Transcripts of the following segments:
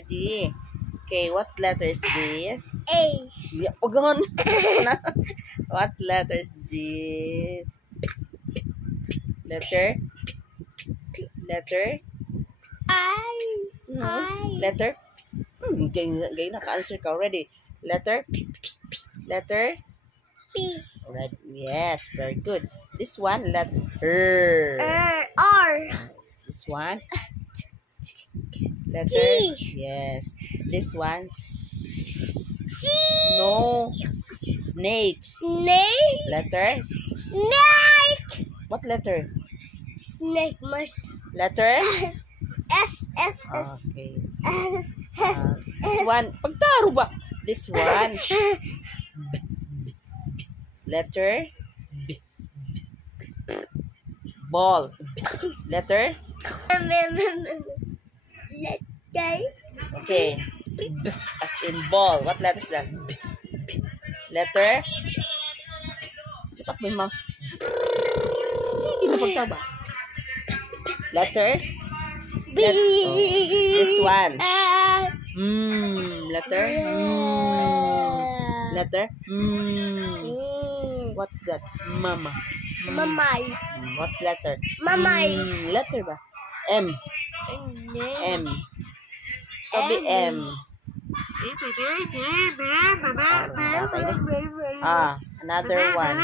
Ready? Okay, what letter is this? A. Yeah, oh, gone. What letter is this? Letter? Letter? I. No. I. Letter? Gay naka-answer ka already. Letter? Letter? P. Right. Yes, very good. This one, letter. R. This one, letter. T. Yes. This one, C. no. Snake. Snake. Letter. Snake. What letter? Snake must. Letter. S. S. S. S. Okay. S. S. This one, pagtaro ba? This one, letter. Ball. Letter. Letter. Okay. As in ball. What letter is that? Letter. Ba't may mouth? Sige na pagtaro ba? Letter. B. This one. Letter. Letter. What's that? Mama. Mamay. What letter? Mamay. Letter ba? M. M. Sabi M. Another one.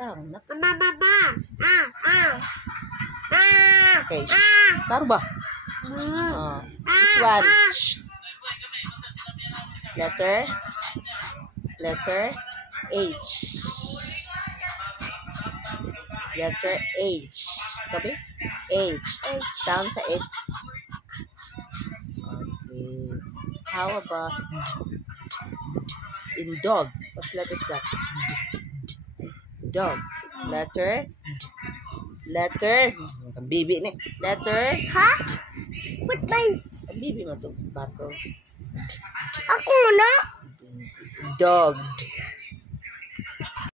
Taro na. Okay. Taro ba? This one. Letter. Letter H. Letter H. Sabi? H. Sound sa H. Okay. How about in dog? What letter is that? Dog. Letter. Letter. Bibi ni. Letter. Ha? What my? Bibi mo to. Bato. Ako na? Dog.